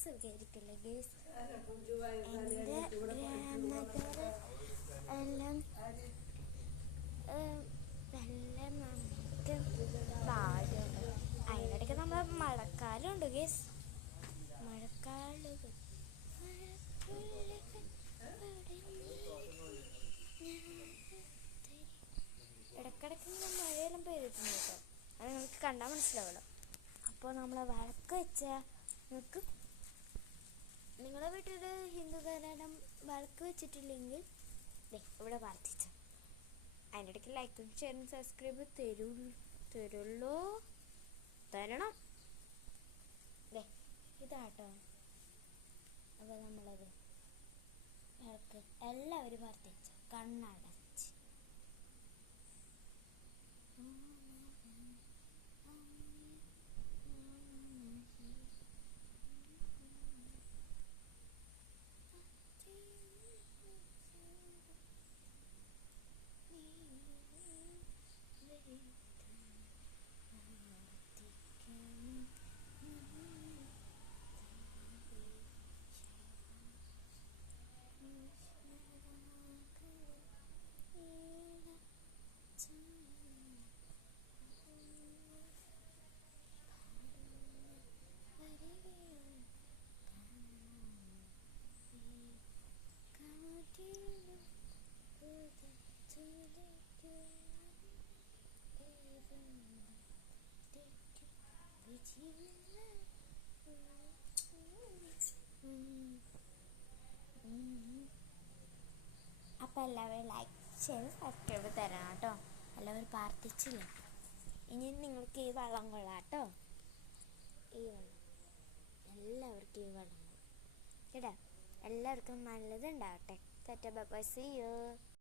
സുഖമായിരിക്കില്ലേ guys? എൻ്റെ ഗ്രാമത്തിൽ എല്ലാം വെള്ളം നമുക്ക് ഭാഗ്യമുണ്ട്. അതിനിടയ്ക്ക് നമ്മൾ മഴക്കാലമുണ്ട് ഗേസ്. മഴക്കാലുകൾ ഇടയ്ക്കിടയ്ക്ക് മഴയെല്ലാം പെയ്തിട്ടുണ്ട് കേട്ടോ. അത് നിങ്ങൾക്ക് കണ്ടാൽ മനസ്സിലാവണം. അപ്പോൾ നമ്മൾ വിളക്ക് വെച്ചാൽ നിങ്ങൾക്ക് നിങ്ങളുടെ വീട്ടിൽ ഹിന്ദു കല്യാണം വിളക്ക് വെച്ചിട്ടില്ലെങ്കിൽ ഇവിടെ പ്രാർത്ഥിച്ചു. അതിൻ്റെ ഇടയ്ക്ക് ലൈക്കും ഷെയറും സബ്സ്ക്രൈബ് തരണം. ഇതാട്ടോ. അപ്പോൾ നമ്മളത് വിളക്ക് എല്ലാവരും പ്രാർത്ഥിച്ചു കണ്ണടച്ച്. അപ്പോൾ എല്ലാവരും ലൈക്ക് ചെയ്ത് സബ്സ്ക്രൈബ് തരണം കേട്ടോ. എല്ലാവരും പ്രാർത്ഥിച്ചില്ലേ? ഇനി നിങ്ങൾക്ക് ഈ വെള്ളം കൊള്ളാം കേട്ടോ. ഈ വെള്ളം എല്ലാവർക്കും ഈ വെള്ളം കൊള്ളാം കേട്ടോ. എല്ലാവർക്കും നല്ലതുണ്ടാവട്ടെ. Tata bye bye, see you.